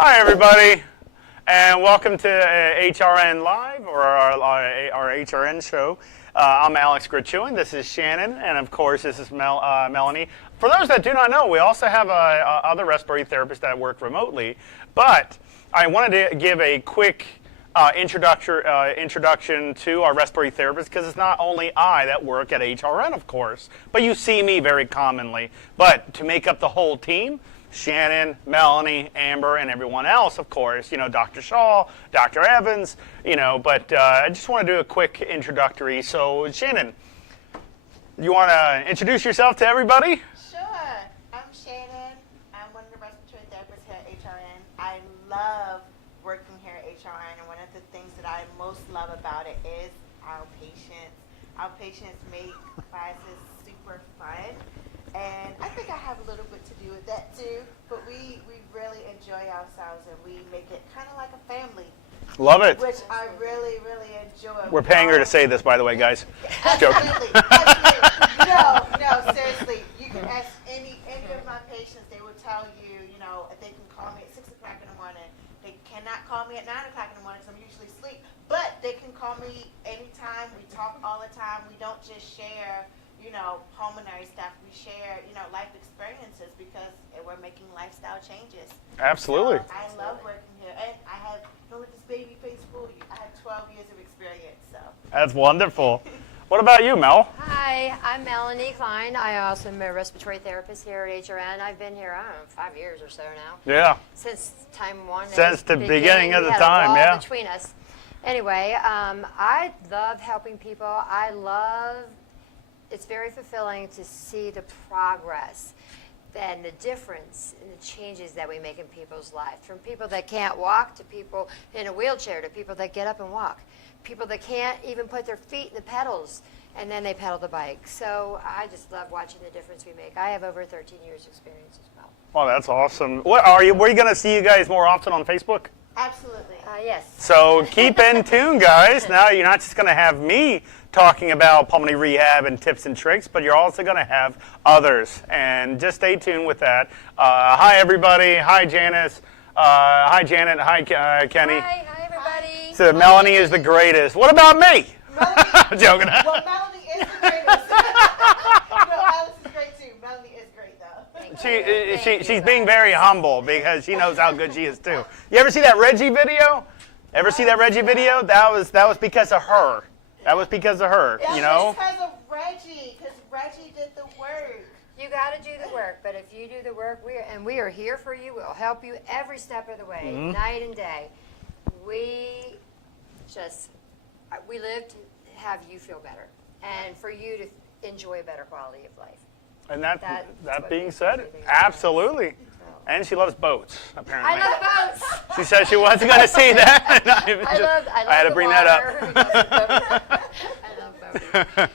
Hi, everybody, and welcome to HRN Live, or our HRN show. I'm Alex Gritchuin. This is Shannon, and of course, this is Melanie. For those that do not know, we also have other respiratory therapists that work remotely, but I wanted to give a quick introduction to our respiratory therapists, because it's not only I that work at HRN, of course, but you see me very commonly. But to make up the whole team, Shannon, Melanie, Amber, and everyone else, of course, Dr. Shaw, Dr. Evans, but I just want to do a quick introductory. So, Shannon, you want to introduce yourself to everybody? Sure. I'm Shannon. I'm one of the respiratory therapists here at HRN. I love working here at HRN, and one of the things that I most love about it is our patients. Our patients make classes super fun. And I think I have a little bit to do with that too, but we really enjoy ourselves, and we make it kind of like a family. Love it. Which I really, really enjoy. We're paying her to say this, by the way, guys. Absolutely. Absolutely. No, seriously. You can ask any of my patients, they will tell you, they can call me at 6 o'clock in the morning. They cannot call me at 9 o'clock in the morning because I'm usually asleep, but they can call me anytime. We talk all the time. We don't just share pulmonary stuff. We share, life experiences, because we're making lifestyle changes. Absolutely. So I love working here. And I have, don't let this baby face fool you, I have 12 years of experience, so. That's wonderful. What about you, Mel? Hi, I'm Melanie Klein. I also am a respiratory therapist here at HRN. I've been here, 5 years or so now. Yeah. Since time one. Since the beginning of the we had time, a wall yeah. between us. Anyway, I love helping people. It's very fulfilling to see the progress and the difference in the changes that we make in people's lives. From people that can't walk to people in a wheelchair to people that get up and walk. People that can't even put their feet in the pedals, and then they pedal the bike. So I just love watching the difference we make. I have over 13 years experience as well. Well, that's awesome. Were you going to see you guys more often on Facebook? Absolutely. Yes. So keep in tune, guys. Now you're not just going to have me talking about pulmonary rehab and tips and tricks, but you're also going to have others. And just stay tuned with that. Hi, everybody. Hi, Janice. Hi, Janet. Hi, Kenny. Hi everybody. So Melanie is the greatest. What about me? I'm joking. Well, Melanie is the greatest. Alice is great too. Melanie is great, though. She's being very humble because she knows how good she is too. You ever see that Reggie video? Ever see that Reggie video? That was because of her. That was because of her, That's because of Reggie, because Reggie did the work. You got to do the work, but if you do the work, we are here for you. We'll help you every step of the way, night and day. We live to have you feel better, and for you to enjoy a better quality of life. And that being said, absolutely. And she loves boats, apparently. I love boats. She said she wasn't going to see that. I had to bring that up. I love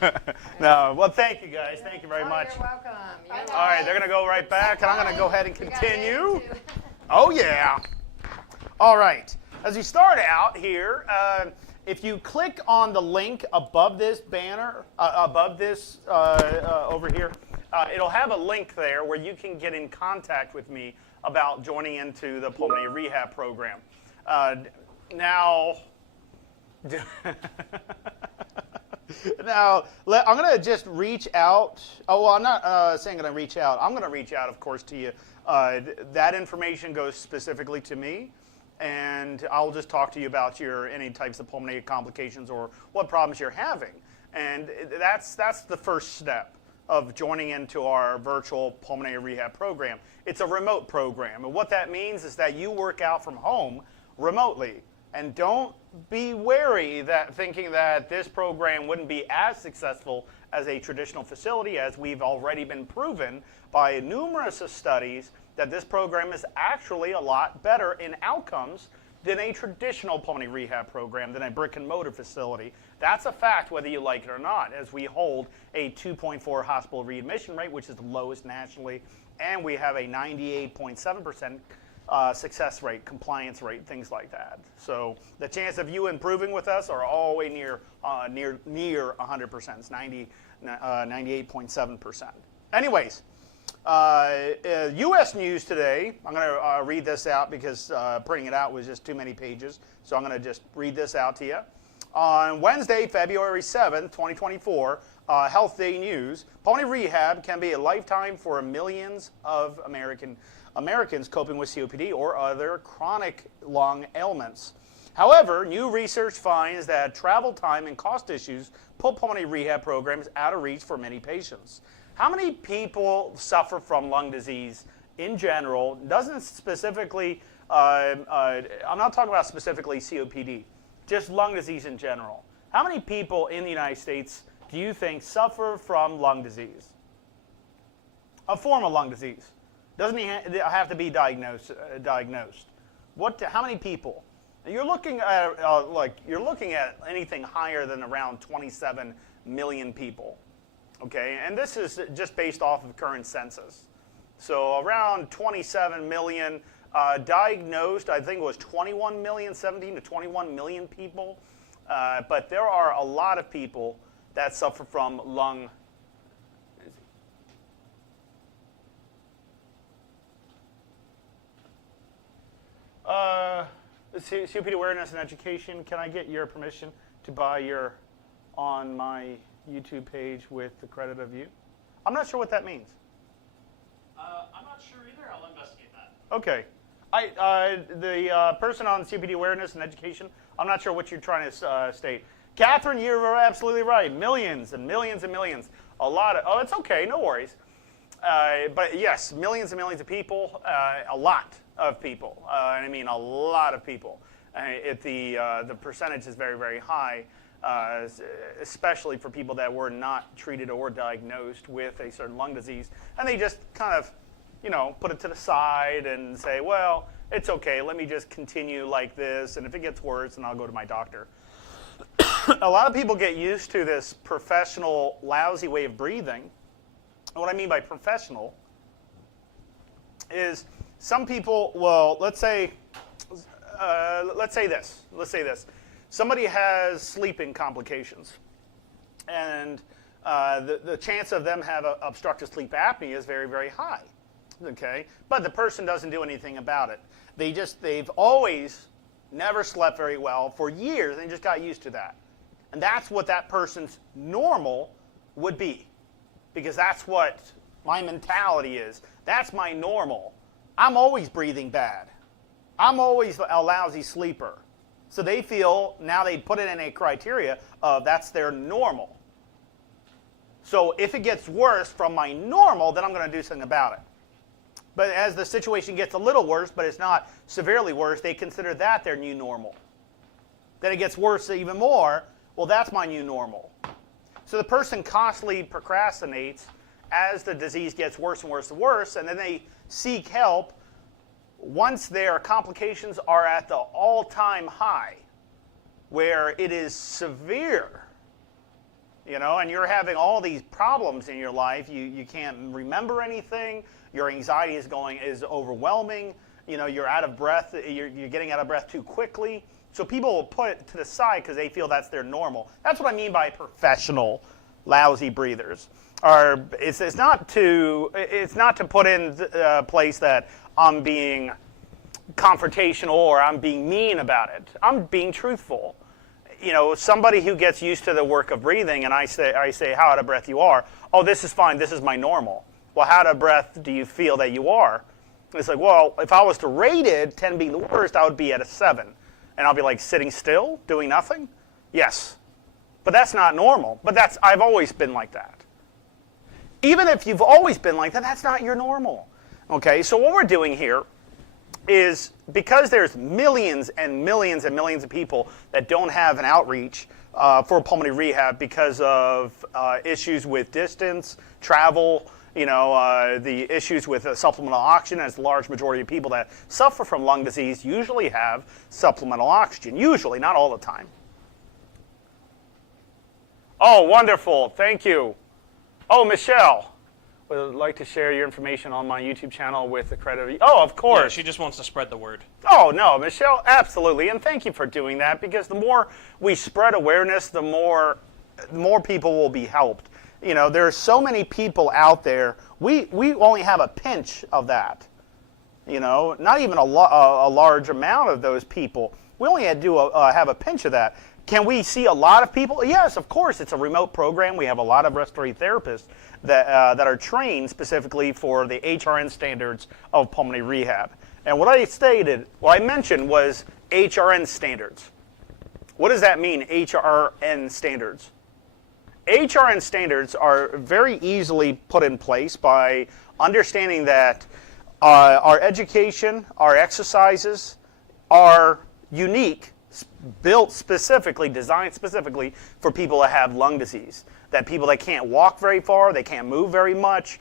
boats. No, well, thank you guys. Thank you very much. You're welcome. All right, they're going to go right back, and I'm going to go ahead and continue. Oh, yeah. All right. As we start out here, if you click on the link above this banner, over here, it'll have a link there where you can get in contact with me about joining into the pulmonary rehab program. Now, I'm going to just reach out. Oh, well, I'm not saying I'm going to reach out. I'm going to reach out, of course, to you. That information goes specifically to me, and I'll just talk to you about any types of pulmonary complications or what problems you're having. And that's the first step of joining into our virtual pulmonary rehab program. It's a remote program, and what that means is that you work out from home remotely. And don't be wary that thinking that this program wouldn't be as successful as a traditional facility, as we've already been proven by numerous studies that this program is actually a lot better in outcomes than a traditional pulmonary rehab program, than a brick and mortar facility. That's a fact whether you like it or not, as we hold a 2.4 hospital readmission rate, which is the lowest nationally, and we have a 98.7% success rate, compliance rate, things like that. So the chance of you improving with us are all the way near 100%. It's 98.7%. Anyways, U.S. news today, I'm going to read this out because printing it out was just too many pages. So I'm going to just read this out to you. On Wednesday, February 7th, 2024, Health Day News, pulmonary rehab can be a lifetime for millions of Americans coping with COPD or other chronic lung ailments. However, new research finds that travel time and cost issues put pulmonary rehab programs out of reach for many patients. How many people suffer from lung disease in general? Doesn't specifically, I'm not talking about specifically COPD, just lung disease in general. How many people in the United States do you think suffer from lung disease? A form of lung disease. Doesn't have to be diagnosed. How many people? You're looking at anything higher than around 27 million people. Okay, and this is just based off of current census. So around 27 million diagnosed, I think it was 21 million, 17 to 21 million people. But there are a lot of people that suffer from lung disease. COPD awareness and education. Can I get your permission to buy your on my YouTube page with the credit of you? I'm not sure what that means. I'm not sure either. I'll investigate that. Okay. The person on COPD awareness and education, I'm not sure what you're trying to state. Catherine, you're absolutely right. Millions and millions and millions. A lot of, it's okay, no worries. But yes, millions and millions of people, a lot of people. And I mean a lot of people. The percentage is very, very high. Especially for people that were not treated or diagnosed with a certain lung disease. And they just kind of, put it to the side and say, well, it's okay, let me just continue like this, and if it gets worse, then I'll go to my doctor. A lot of people get used to this professional, lousy way of breathing. And what I mean by professional is some people, well, let's say this. Somebody has sleeping complications, and the chance of them have obstructive sleep apnea is very, very high. Okay, but the person doesn't do anything about it. They've always never slept very well for years, and they just got used to that. And that's what that person's normal would be, because that's what my mentality is. That's my normal. I'm always breathing bad. I'm always a lousy sleeper. So they feel, now they put it in a criteria of that's their normal. So if it gets worse from my normal, then I'm going to do something about it. But as the situation gets a little worse, but it's not severely worse, they consider that their new normal. Then it gets worse even more, well, that's my new normal. So the person constantly procrastinates as the disease gets worse and worse and worse, and then they seek help once their complications are at the all-time high, where it is severe, and you're having all these problems in your life. You can't remember anything. Your anxiety is overwhelming. You're out of breath. You're getting out of breath too quickly. So people will put it to the side because they feel that's their normal. That's what I mean by professional, lousy breathers. It's not to put in a place that I'm being confrontational or I'm being mean about it. I'm being truthful. Somebody who gets used to the work of breathing, and I say how out of breath you are. Oh, this is fine. This is my normal. Well, how out of breath do you feel that you are? And it's like, well, if I was to rate it, 10 being the worst, I would be at a 7. And I'll be like sitting still, doing nothing? Yes. But that's not normal. But I've always been like that. Even if you've always been like that, that's not your normal. Okay, so what we're doing here is, because there's millions and millions and millions of people that don't have an outreach for pulmonary rehab because of issues with distance, travel, the issues with supplemental oxygen, as the large majority of people that suffer from lung disease usually have supplemental oxygen. Usually, not all the time. Oh, wonderful. Thank you. Oh, Michelle. Would like to share your information on my YouTube channel with the credit of... Oh, of course. Yeah, she just wants to spread the word. Oh, no, Michelle, absolutely. And thank you for doing that, because the more we spread awareness, the more people will be helped. You know, there are so many people out there. We only have a pinch of that. You know, not even a large amount of those people. We only had to have a pinch of that. Can we see a lot of people? Yes, of course. It's a remote program. We have a lot of respiratory therapists that are trained specifically for the HRN standards of pulmonary rehab. And what I mentioned was HRN standards. What does that mean, HRN standards? HRN standards are very easily put in place by understanding that our education, our exercises are unique, built specifically, designed specifically for people that have lung disease. That people that can't walk very far, they can't move very much,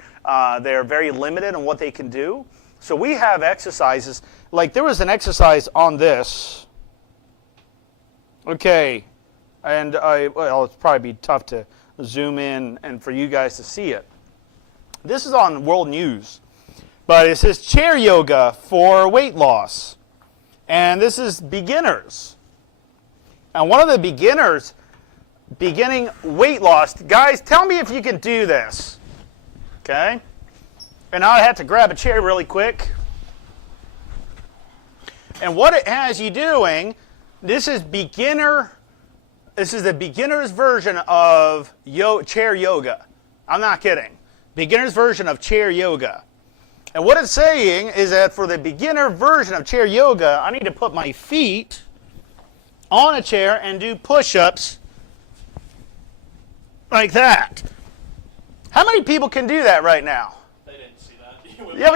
they're very limited in what they can do. So we have exercises, like there was an exercise on this. Okay, and well, it's probably be tough to zoom in and for you guys to see it. This is on World News, but it says chair yoga for weight loss. And this is beginners. And one of the beginning weight loss, guys, tell me if you can do this. Okay? And I had to grab a chair really quick. And what it has you doing, this is the beginner's version of chair yoga. I'm not kidding. Beginner's version of chair yoga. And what it's saying is that for the beginner version of chair yoga, I need to put my feet on a chair and do push-ups like that. How many people can do that right now? They didn't see that.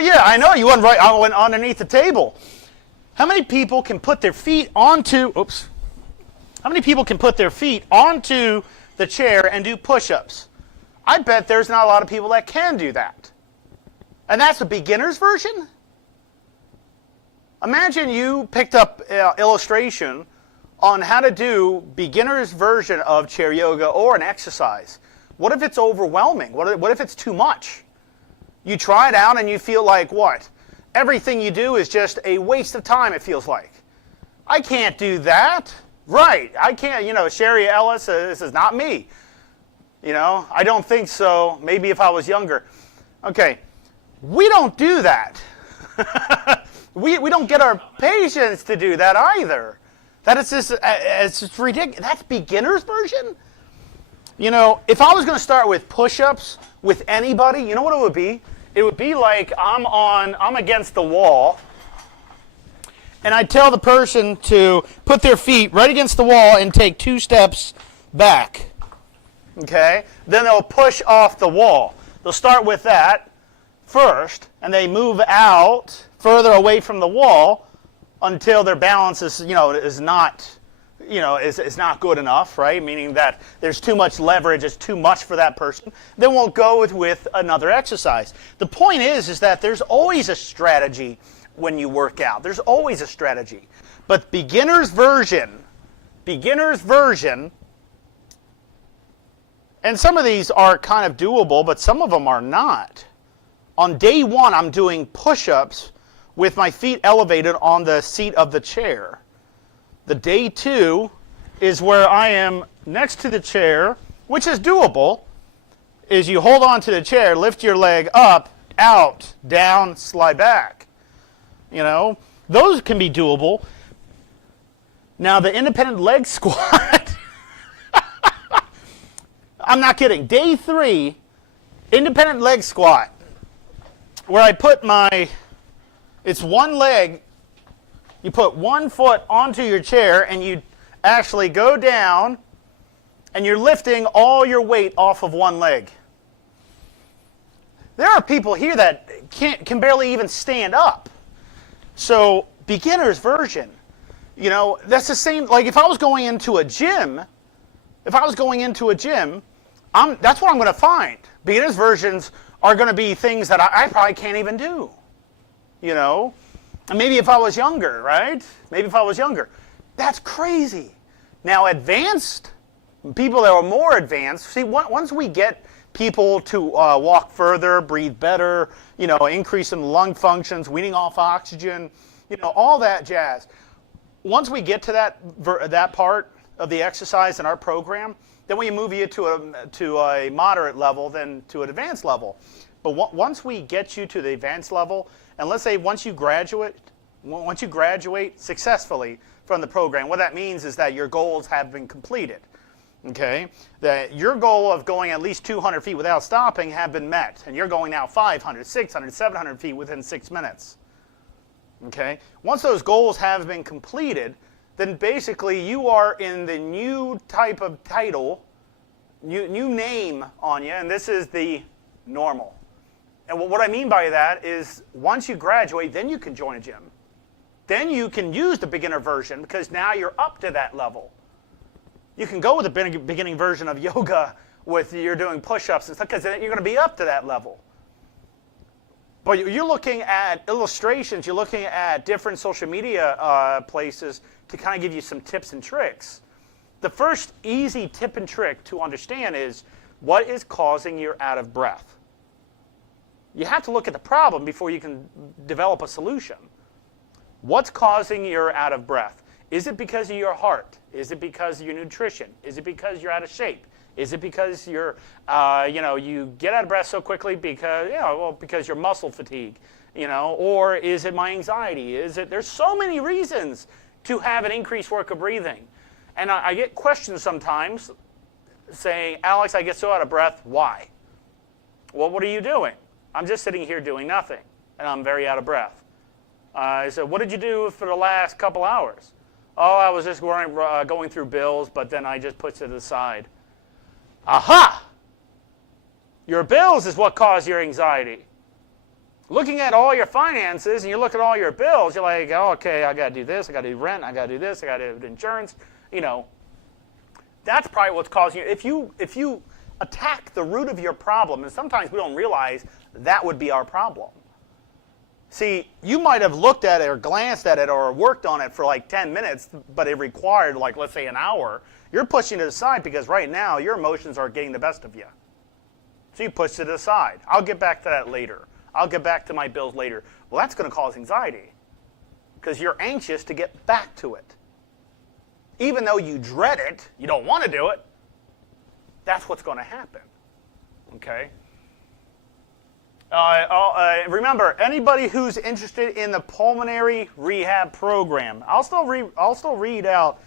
Yeah, I know. You went right. I went underneath the table. How many people can put their feet onto? Oops. How many people can put their feet onto the chair and do push-ups? I bet there's not a lot of people that can do that. And that's a beginner's version? Imagine you picked up illustration on how to do beginner's version of chair yoga or an exercise. What if it's overwhelming? What if it's too much? You try it out and you feel like what? Everything you do is just a waste of time, it feels like. I can't do that. Right. I can't, Sherry Ellis, this is not me. I don't think so. Maybe if I was younger. Okay. We don't do that. we don't get our patients to do that either. That is just, it's just ridiculous. That's beginner's version? If I was going to start with push-ups with anybody, you know what it would be? It would be like I'm against the wall, and I tell the person to put their feet right against the wall and take 2 steps back. Okay? Then they'll push off the wall. They'll start with that first, and they move out further away from the wall until their balance is not good enough, right? Meaning that there's too much leverage, it's too much for that person. Then we'll go with another exercise. The point is that there's always a strategy when you work out. There's always a strategy. But beginner's version, and some of these are kind of doable, but some of them are not. On day 1, I'm doing push-ups with my feet elevated on the seat of the chair. The day 2 is where I am next to the chair, which is doable, is you hold on to the chair, lift your leg up, out, down, slide back. Those can be doable. Now the independent leg squat, I'm not kidding. Day 3, independent leg squat, where I put it's one leg, you put one foot onto your chair and you actually go down and you're lifting all your weight off of one leg. There are people here that can barely even stand up. So beginner's version, that's the same, like if I was going into a gym, that's what I'm going to find. Beginner's versions are going to be things that I probably can't even do, And maybe if I was younger, right? That's crazy. Now advanced, people that are more advanced, see, once we get people to walk further, breathe better, increase in lung functions, weaning off oxygen, all that jazz. Once we get to that part of the exercise in our program, Then we move you to a moderate level, then to an advanced level. But once we get you to the advanced level, and let's say once you graduate successfully from the program, what that means is that your goals have been completed. Okay, that your goal of going at least 200 feet without stopping have been met, and you're going now 500, 600, 700 feet within 6 minutes. Okay, once those goals have been completed, then basically you are in the new type of title, new name on you, and this is the normal. And what I mean by that is once you graduate, then you can join a gym. Then you can use the beginner version because now you're up to that level. You can go with the beginning version of yoga with you're doing push-ups and stuff because you're going to be up to that level. But you're looking at illustrations, you're looking at different social media places to kind of give you some tips and tricks. The first easy tip and trick to understand is what is causing you out of breath. You have to look at the problem before you can develop a solution. What's causing you out of breath? Is it because of your heart? Is it because of your nutrition? Is it because you're out of shape? Is it because you're, you get out of breath so quickly because you're muscle fatigue, or is it my anxiety? There's so many reasons to have an increased work of breathing. And I get questions sometimes saying, Alex, I get so out of breath, why? Well, what are you doing? I'm just sitting here doing nothing, and I'm very out of breath. I said, what did you do for the last couple hours? Oh, I was just going through bills, but then I just put it to the side. Aha! Your bills is what caused your anxiety. Looking at all your finances, and you look at all your bills, you're like, oh, okay, I got to do this, I got to do rent, I got to do this, I got to do insurance. That's probably what's causing you. If you attack the root of your problem, and sometimes we don't realize that would be our problem. See, you might have looked at it or glanced at it or worked on it for like 10 minutes, but it required like, let's say, an hour. You're pushing it aside because right now your emotions are getting the best of you. So you push it aside. I'll get back to that later. I'll get back to my bills later. Well, that's going to cause anxiety because you're anxious to get back to it. Even though you dread it, you don't want to do it, that's what's going to happen. Okay? Remember, anybody who's interested in the pulmonary rehab program, I'll still read out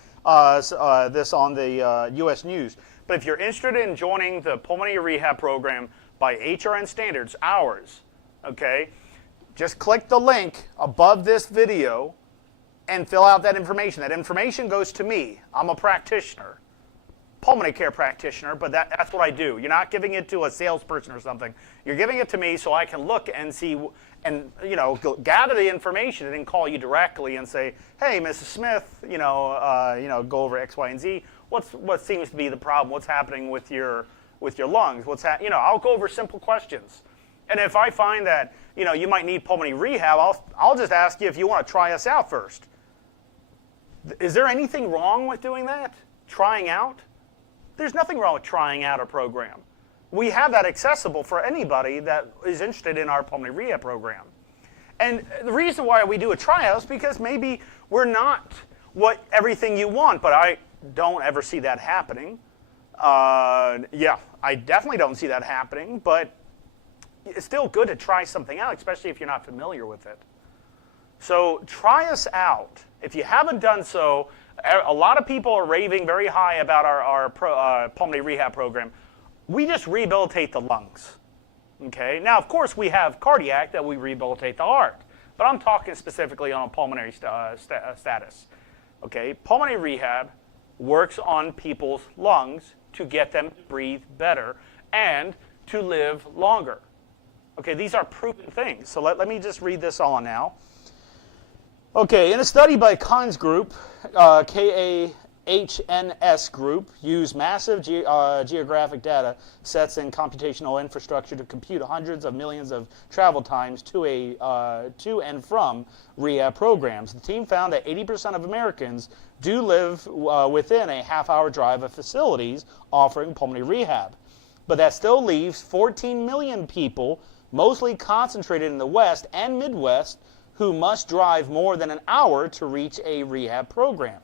this on the U.S. News. But if you're interested in joining the pulmonary rehab program by HRN standards, ours, okay, just click the link above this video and fill out that information. That information goes to me. I'm a practitioner. Pulmonary care practitioner, but that's what I do. You're not giving it to a salesperson or something. You're giving it to me so I can look and see and gather the information and then call you directly and say, hey, Mrs. Smith, go over X, Y, and Z. What seems to be the problem? What's happening with your lungs? I'll go over simple questions. And if I find that you might need pulmonary rehab, I'll just ask you if you want to try us out first. Is there anything wrong with doing that? Trying out? There's nothing wrong with trying out a program. We have that accessible for anybody that is interested in our pulmonary rehab program. And the reason why we do a tryout is because maybe we're not everything you want, but I don't ever see that happening. I definitely don't see that happening, but it's still good to try something out, especially if you're not familiar with it. So try us out. If you haven't done so, a lot of people are raving very high about our pulmonary rehab program. We just rehabilitate the lungs. Okay. Now, of course, we have cardiac that we rehabilitate the heart, but I'm talking specifically on a pulmonary status. Okay. Pulmonary rehab works on people's lungs to get them to breathe better and to live longer. Okay. These are proven things. So let me just read this on now. Okay, in a study by Kahn's group, KAHNS group, used massive geographic data sets and computational infrastructure to compute hundreds of millions of travel times to and from rehab programs. The team found that 80% of Americans do live within a half-hour drive of facilities offering pulmonary rehab. But that still leaves 14 million people, mostly concentrated in the West and Midwest, who must drive more than an hour to reach a rehab program.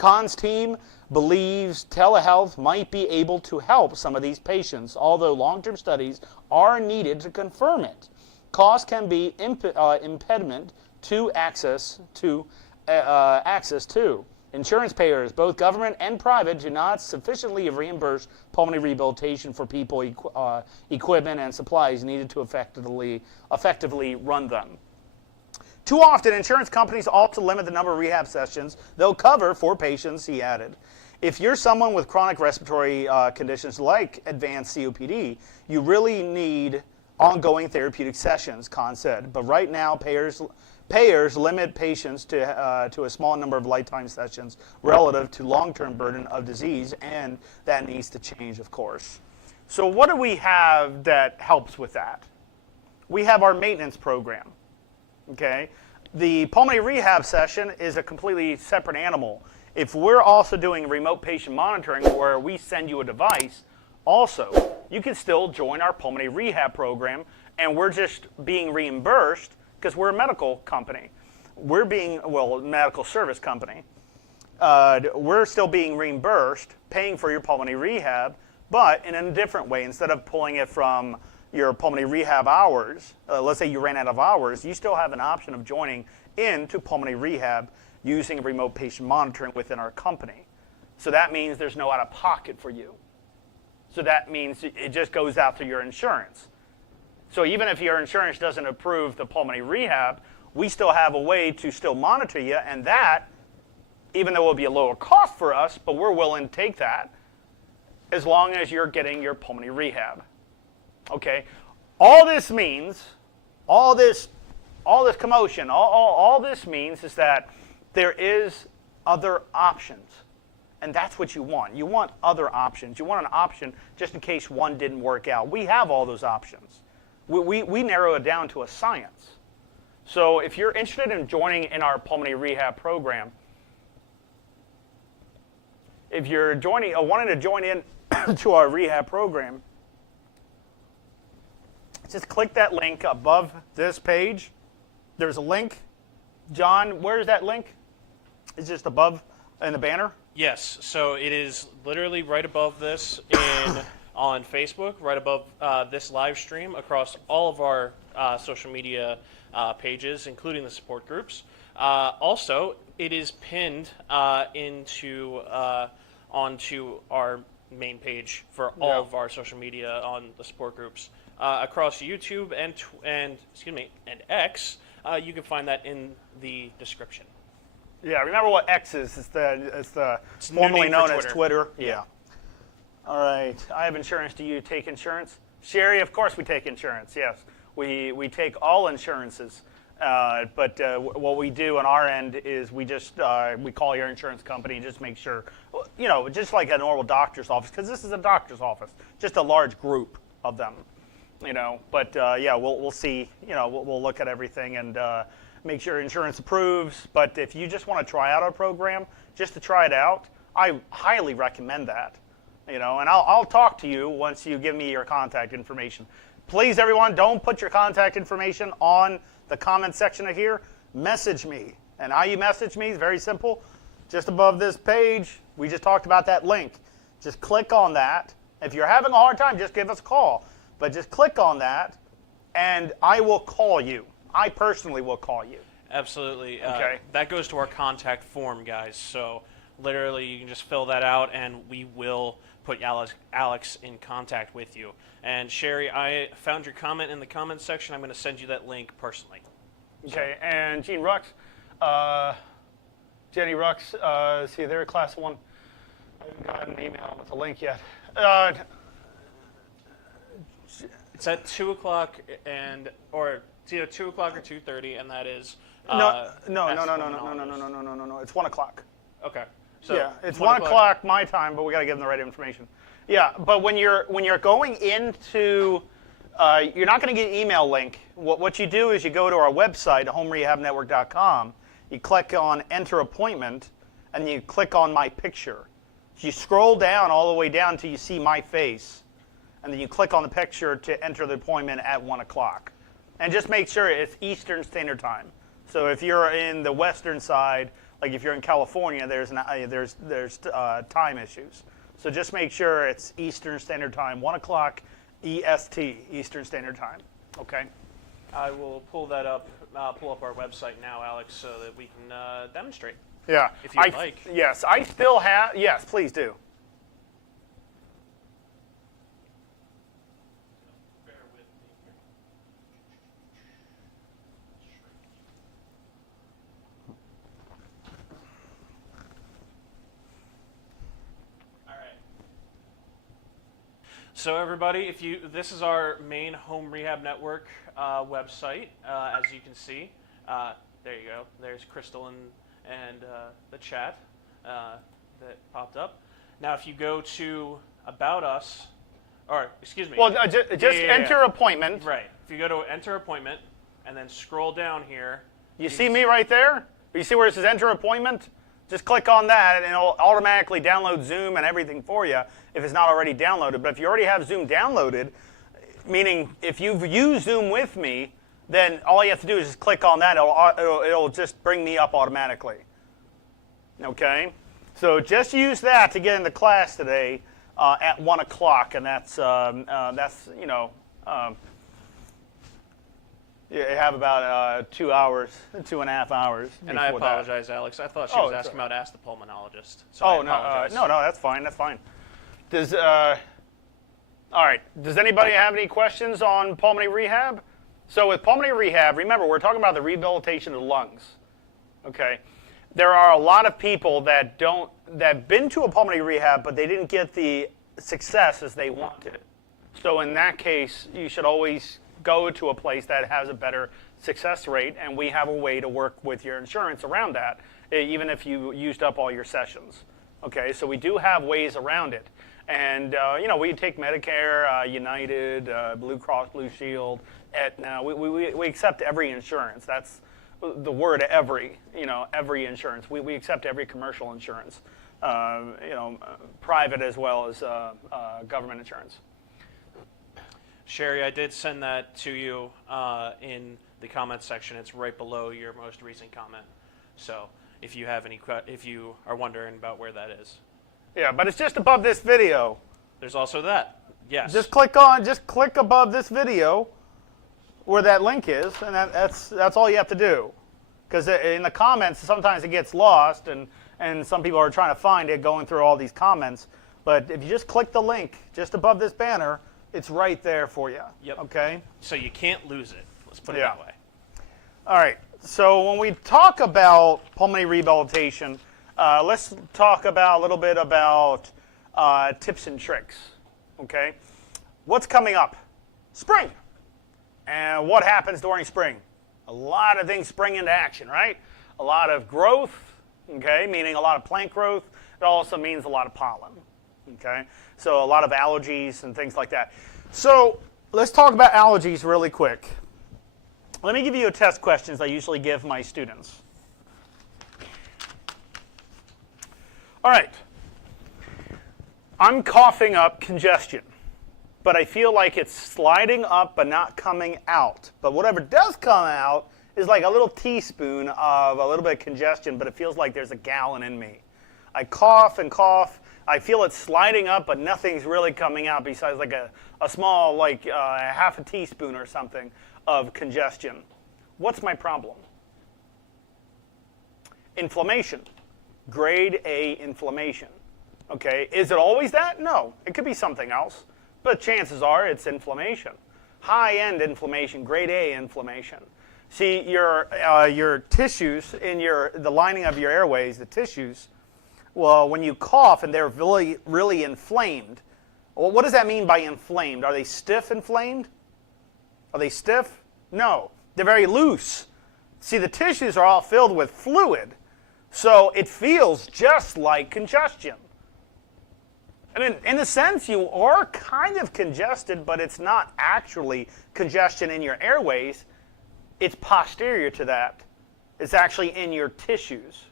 Khan's team believes telehealth might be able to help some of these patients, although long-term studies are needed to confirm it. Cost can be impediment to access to. Insurance payers, both government and private, do not sufficiently reimburse pulmonary rehabilitation for people, equipment, and supplies needed to effectively run them. Too often, insurance companies also limit the number of rehab sessions they'll cover for patients, he added. If you're someone with chronic respiratory conditions like advanced COPD, you really need ongoing therapeutic sessions, Khan said. But right now, payers limit patients to a small number of lifetime sessions relative to long-term burden of disease, and that needs to change, of course. So what do we have that helps with that? We have our maintenance program, okay? The pulmonary rehab session is a completely separate animal. If we're also doing remote patient monitoring where we send you a device, also, you can still join our pulmonary rehab program, and we're just being reimbursed because we're a medical company. Medical service company. We're still being reimbursed, paying for your pulmonary rehab, but in a different way. Instead of pulling it from your pulmonary rehab hours, let's say you ran out of hours, you still have an option of joining into pulmonary rehab using remote patient monitoring within our company. So that means there's no out-of-pocket for you. So that means it just goes out to your insurance. So even if your insurance doesn't approve the pulmonary rehab, we still have a way to still monitor you, and that, even though it will be a lower cost for us, but we're willing to take that as long as you're getting your pulmonary rehab. Okay? All this means, all this commotion, all this means is that there is other options. And that's what you want. You want other options. You want an option just in case one didn't work out. We have all those options. We narrow it down to a science. So if you're interested in joining in our pulmonary rehab program, if you're wanting to join in to our rehab program, just click that link above this page. There's a link. John, where's that link? It's just above in the banner? Yes, so it is literally right above this on Facebook, right above this live stream across all of our social media pages, including the support groups. Also, it is pinned onto our main page for all of our social media on the support groups across YouTube and X. You can find that in the description. Yeah, remember what X is. It's formerly known as Twitter. Yeah. All right. I have insurance. Do you take insurance? Sherry, of course we take insurance, yes. We take all insurances. But what we do on our end is we just we call your insurance company and just make sure, just like a normal doctor's office, because this is a doctor's office, just a large group of them, But we'll see, we'll look at everything and make sure insurance approves. But if you just want to try out our program, just to try it out, I highly recommend that. And I'll talk to you once you give me your contact information. Please, everyone, don't put your contact information on the comment section of here. Message me. And how you message me is very simple. Just above this page, we just talked about that link. Just click on that. If you're having a hard time, just give us a call. But just click on that, and I will call you. I personally will call you. Absolutely. Okay. That goes to our contact form, guys. So literally, you can just fill that out, and we will put Alex in contact with you. And Sherry, I found your comment in the comments section. I'm going to send you that link personally. Okay. And Jenny Rux, see there, class 1. I haven't gotten an email with the link yet. It's at 2 o'clock or it's either 2 o'clock or 2:30, and that is No. It's 1 o'clock. Okay. So yeah, it's 1 o'clock my time, but we got to give them the right information. Yeah, but when you're going into, you're not going to get an email link. What you do is you go to our website, homerehabnetwork.com. You click on Enter Appointment, and you click on My Picture. So you scroll down all the way down until you see my face, and then you click on the picture to enter the appointment at 1 o'clock. And just make sure it's Eastern Standard Time. So if you're in the western side, Like if you're in California, there's time issues. So just make sure it's Eastern Standard Time, 1 o'clock EST, Eastern Standard Time. Okay. I will pull up our website now, Alex, so that we can demonstrate. Yeah. If you'd like. Yes, I still have. Yes, please do. Bear with me here. All right. So everybody, this is our main Home Rehab Network website. As you can see, there you go. There's Crystal and the chat that popped up. Now, if you go to About Us, or excuse me. Well, just enter appointment. Right. If you go to Enter Appointment and then scroll down here. You see me right there? You see where it says Enter Appointment? Just click on that, and it'll automatically download Zoom and everything for you if it's not already downloaded. But if you already have Zoom downloaded, meaning if you've used Zoom with me, then all you have to do is just click on that. It'll just bring me up automatically. Okay? So just use that to get into class today at 1 o'clock, and that's you know, you have about 2 hours, 2.5 hours. And I apologize, Alex. I thought she was asking about Ask the Pulmonologist. So I apologize. No, that's fine. That's fine. All right. Does anybody have any questions on pulmonary rehab? So with pulmonary rehab, remember, we're talking about the rehabilitation of the lungs. Okay. There are a lot of people that have been to a pulmonary rehab, but they didn't get the success as they wanted. So in that case, you should always go to a place that has a better success rate, and we have a way to work with your insurance around that, even if you used up all your sessions. Okay, so we do have ways around it. And, you know, we take Medicare, United, Blue Cross Blue Shield, Aetna. We accept every insurance. That's the word every, you know, every insurance. We accept every commercial insurance, you know, private as well as government insurance. Sherry, I did send that to you in the comments section. It's right below your most recent comment. So if you have if you are wondering about where that is. Yeah, but it's just above this video. There's also that. Yes. Just click above this video where that link is, and that's all you have to do. Because in the comments, sometimes it gets lost, and some people are trying to find it going through all these comments. But if you just click the link just above this banner, it's right there for you. Yep. Okay? So you can't lose it. Let's put it that way. All right. So when we talk about pulmonary rehabilitation, let's talk a little bit about tips and tricks. Okay? What's coming up? Spring. And what happens during spring? A lot of things spring into action, right? A lot of growth, okay, meaning a lot of plant growth. It also means a lot of pollen, okay? So a lot of allergies and things like that. So let's talk about allergies really quick. Let me give you a test questions I usually give my students. All right. I'm coughing up congestion, but I feel like it's sliding up but not coming out. But whatever does come out is like a little teaspoon of a little bit of congestion, but it feels like there's a gallon in me. I cough and cough. I feel it sliding up, but nothing's really coming out besides like a small, like half a teaspoon or something of congestion. What's my problem? Inflammation. Grade A inflammation. Okay, is it always that? No, it could be something else, but chances are it's inflammation. High-end inflammation, grade A inflammation. See, your tissues in the lining of your airways, the tissues, well, when you cough and they're really, really inflamed, well, what does that mean by inflamed? Are they stiff inflamed? Are they stiff? No, they're very loose. See, the tissues are all filled with fluid, so it feels just like congestion. And in a sense, you are kind of congested, but it's not actually congestion in your airways. It's posterior to that. It's actually in your tissues.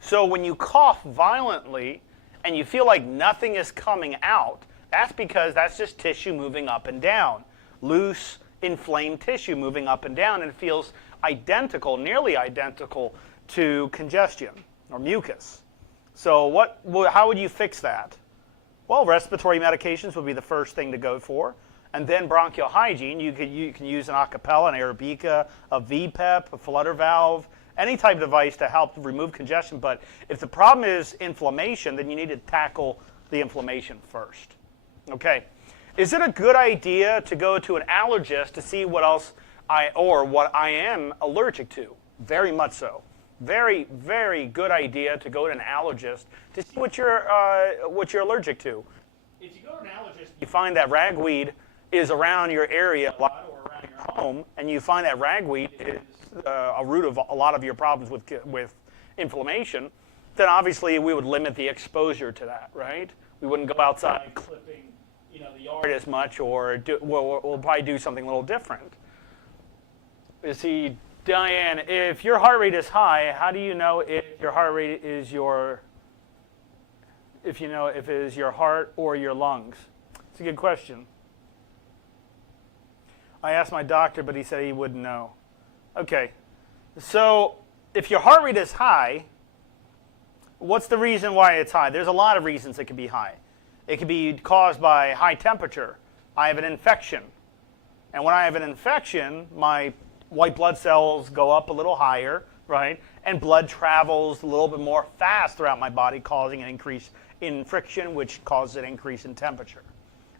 So when you cough violently and you feel like nothing is coming out, that's because that's just tissue moving up and down. Loose, inflamed tissue moving up and down, and it feels identical, nearly identical to congestion or mucus. So how would you fix that? Well, respiratory medications would be the first thing to go for. And then bronchial hygiene, you can use an acapella, an Arabica, a VPEP, a flutter valve, any type of device to help remove congestion. But if the problem is inflammation, then you need to tackle the inflammation first. Okay. Is it a good idea to go to an allergist to see what I am allergic to? Very much so. Very, very good idea to go to an allergist to see what you're allergic to. If you go to an allergist, you find that ragweed is around your area a lot or around your home, and you find that ragweed is a root of a lot of your problems with inflammation, then obviously we would limit the exposure to that, right? We wouldn't go outside clipping, the yard as much, or we'll probably do something a little different. You see, Diane, if your heart rate is high, how do you know if your heart rate is if it is your heart or your lungs? It's a good question. I asked my doctor, but he said he wouldn't know. Okay, so if your heart rate is high, what's the reason why it's high? There's a lot of reasons it could be high. It could be caused by high temperature. I have an infection. And when I have an infection, my white blood cells go up a little higher, right? And blood travels a little bit more fast throughout my body, causing an increase in friction, which causes an increase in temperature.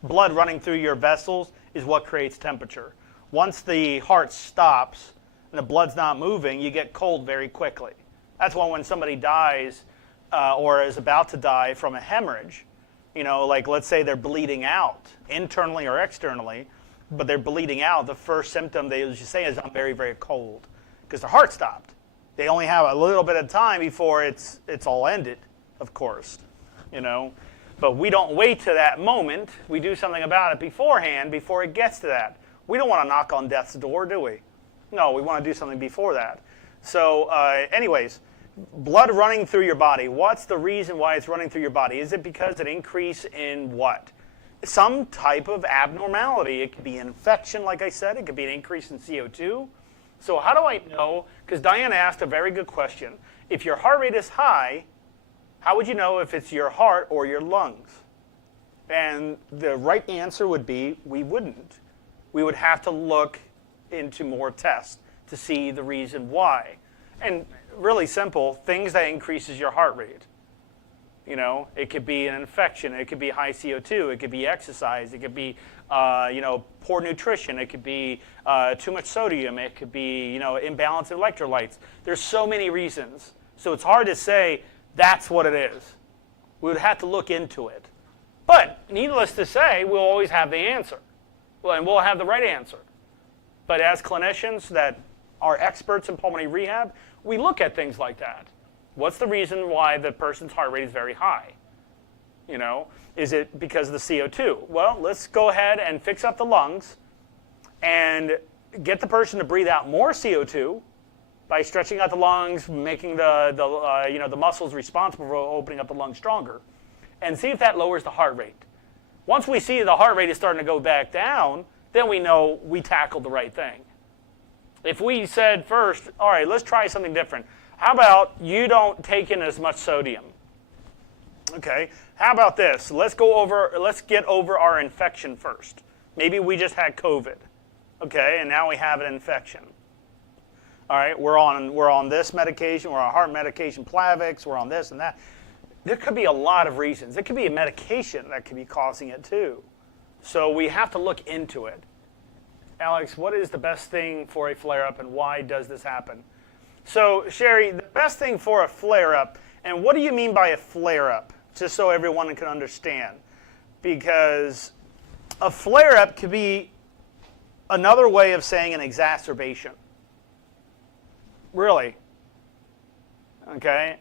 Blood running through your vessels is what creates temperature. Once the heart stops and the blood's not moving, you get cold very quickly. That's why when somebody dies or is about to die from a hemorrhage, like let's say they're bleeding out internally or externally, but they're bleeding out, the first symptom they usually say is, I'm very, very cold, because their heart stopped. They only have a little bit of time before it's all ended, of course, But we don't wait to that moment. We do something about it beforehand, before it gets to that. We don't want to knock on death's door, do we? No, we want to do something before that. So anyways, blood running through your body. What's the reason why it's running through your body? Is it because an increase in what? Some type of abnormality. It could be infection, like I said. It could be an increase in CO2. So how do I know? Because Diana asked a very good question. If your heart rate is high, how would you know if it's your heart or your lungs? And the right answer would be we wouldn't. We would have to look into more tests to see the reason why. And really simple, things that increases your heart rate. It could be an infection, it could be high CO2, it could be exercise, it could be poor nutrition, it could be too much sodium, it could be imbalance in electrolytes. There's so many reasons. So it's hard to say that's what it is. We would have to look into it. But needless to say, we'll always have the answer. And we'll have the right answer. But as clinicians that are experts in pulmonary rehab, we look at things like that. What's the reason why the person's heart rate is very high? Is it because of the CO2? Well, let's go ahead and fix up the lungs and get the person to breathe out more CO2 by stretching out the lungs, making the muscles responsible for opening up the lungs stronger, and see if that lowers the heart rate. Once we see the heart rate is starting to go back down, then we know we tackled the right thing. If we said first, all right, let's try something different. How about you don't take in as much sodium? Okay. How about this? Let's get over our infection first. Maybe we just had COVID. Okay, and now we have an infection. All right, we're on this medication, we're on heart medication, Plavix, we're on this and that. There could be a lot of reasons. It could be a medication that could be causing it too. So we have to look into it. Alex, what is the best thing for a flare-up and why does this happen? So Sherry, the best thing for a flare-up, and what do you mean by a flare-up? Just so everyone can understand. Because a flare-up could be another way of saying an exacerbation. Really. Okay?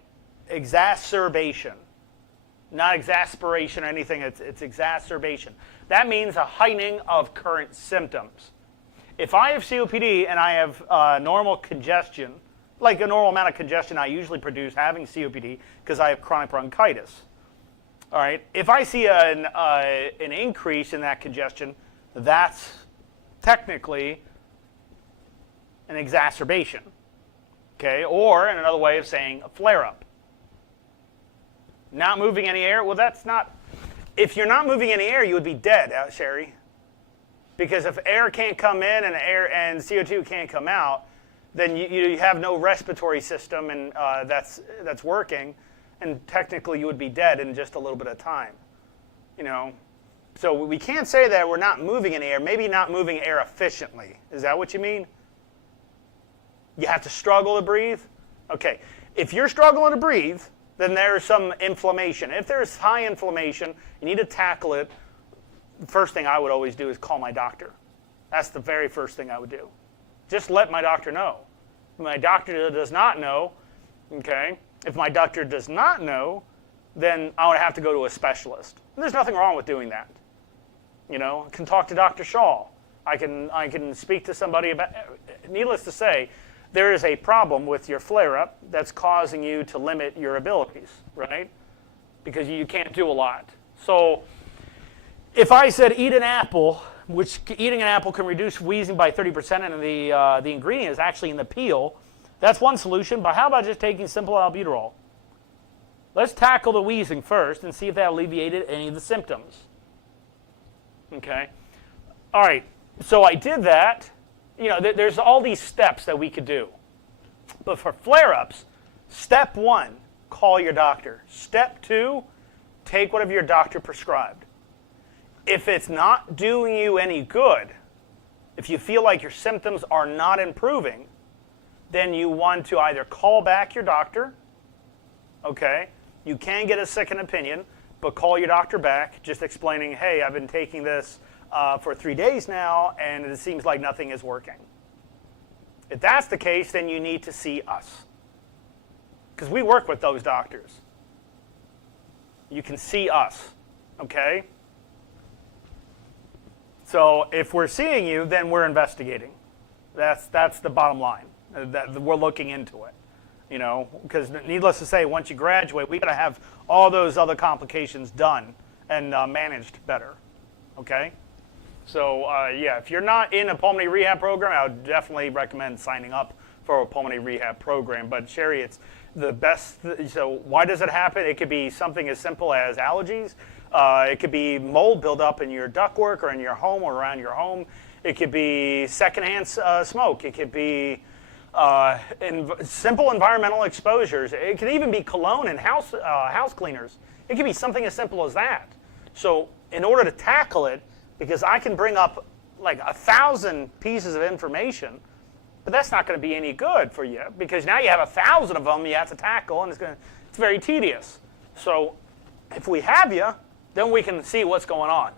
Exacerbation. Not exasperation or anything, it's exacerbation. That means a heightening of current symptoms. If I have COPD and I have normal congestion, like a normal amount of congestion I usually produce having COPD because I have chronic bronchitis. All right, if I see an increase in that congestion, that's technically an exacerbation. Okay, or another way of saying a flare-up. Not moving any air, well, that's not, if you're not moving any air, you would be dead, Sherry. Because if air can't come in and CO2 can't come out, then you have no respiratory system and that's working, and technically you would be dead in just a little bit of time. You know, so we can't say that we're not moving any air. Maybe not moving air efficiently. Is that what you mean? You have to struggle to breathe? Okay. If you're struggling to breathe, then there's some inflammation. If there's high inflammation, you need to tackle it. The first thing I would always do is call my doctor. That's the very first thing I would do. Just let my doctor know. If my doctor does not know, okay, if my doctor does not know, then I would have to go to a specialist. And there's nothing wrong with doing that. You know, I can talk to Dr. Shaw. I can speak to somebody about, needless to say, there is a problem with your flare-up that's causing you to limit your abilities, right? Because you can't do a lot. So if I said eat an apple, which eating an apple can reduce wheezing by 30%, and the ingredient is actually in the peel, that's one solution. But how about just taking simple albuterol? Let's tackle the wheezing first and see if that alleviated any of the symptoms. Okay? All right, so I did that. You know, there's all these steps that we could do. But for flare-ups, step 1, call your doctor. Step 2, take whatever your doctor prescribed. If it's not doing you any good, if you feel like your symptoms are not improving, then you want to either call back your doctor, okay? You can get a second opinion, but call your doctor back, just explaining, hey, I've been taking this for 3 days now, and it seems like nothing is working. If that's the case, then you need to see us, because we work with those doctors. You can see us, okay? So if we're seeing you, then we're investigating. That's the bottom line. That we're looking into it, you know, because needless to say, once you graduate, we got to have all those other complications done and managed better, okay? So yeah, if you're not in a pulmonary rehab program, I would definitely recommend signing up for a pulmonary rehab program. But Sherry, it's the best. So why does it happen? It could be something as simple as allergies. It could be mold buildup in your ductwork or in your home or around your home. It could be secondhand smoke. It could be simple environmental exposures. It could even be cologne and house cleaners. It could be something as simple as that. So in order to tackle it, because I can bring up like 1,000 pieces of information, but that's not going to be any good for you, because now you have 1,000 of them you have to tackle, and it's very tedious. So if we have you, then we can see what's going on.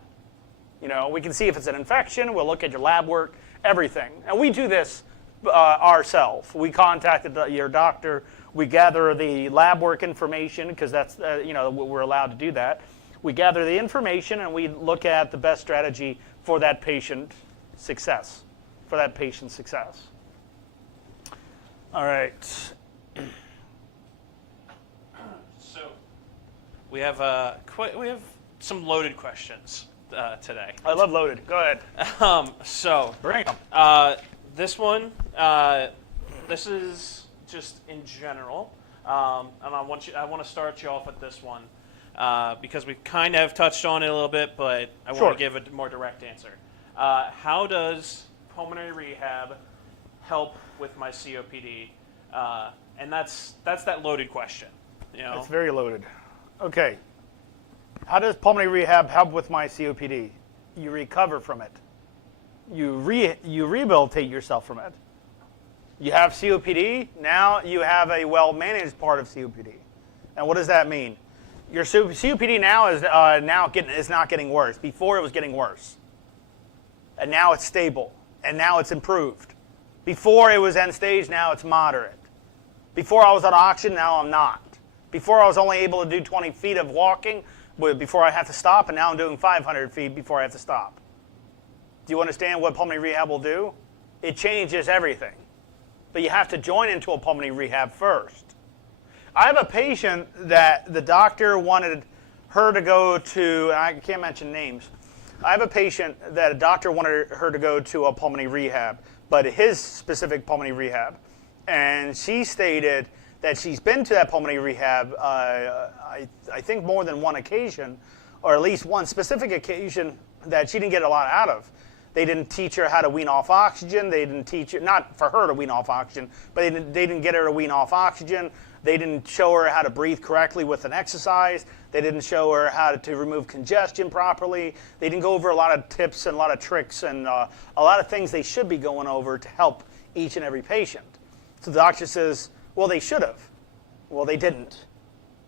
You know, we can see if it's an infection. We'll look at your lab work, everything. And we do this ourselves. We contacted your doctor. We gather the lab work information, because that's, you know, we're allowed to do that. We gather the information, and we look at the best strategy for that patient success. All right. So we have some loaded questions today. I love loaded. Go ahead. So Bring them. this one, this is just in general, and I want to start you off with this one. Because we kind of touched on it a little bit, but I want to give a more direct answer. How does pulmonary rehab help with my COPD? And that's that loaded question. You know? It's very loaded. Okay. How does pulmonary rehab help with my COPD? You recover from it. You rehabilitate yourself from it. You have COPD. Now you have a well-managed part of COPD. And what does that mean? Your COPD now is not getting worse. Before it was getting worse. And now it's stable. And now it's improved. Before it was end stage, now it's moderate. Before I was on oxygen, now I'm not. Before I was only able to do 20 feet of walking before I have to stop, and now I'm doing 500 feet before I have to stop. Do you understand what pulmonary rehab will do? It changes everything. But you have to join into a pulmonary rehab first. I have a patient that the doctor wanted her to go to, and I can't mention names. I have a patient that a doctor wanted her to go to a pulmonary rehab, but his specific pulmonary rehab. And she stated that she's been to that pulmonary rehab, I think more than one occasion, or at least one specific occasion that she didn't get a lot out of. They didn't teach her how to wean off oxygen. They didn't teach her, not for her to wean off oxygen, but they didn't get her to wean off oxygen. They didn't show her how to breathe correctly with an exercise. They didn't show her how to remove congestion properly. They didn't go over a lot of tips and a lot of tricks and a lot of things they should be going over to help each and every patient. So the doctor says, well, they should have. Well, they didn't.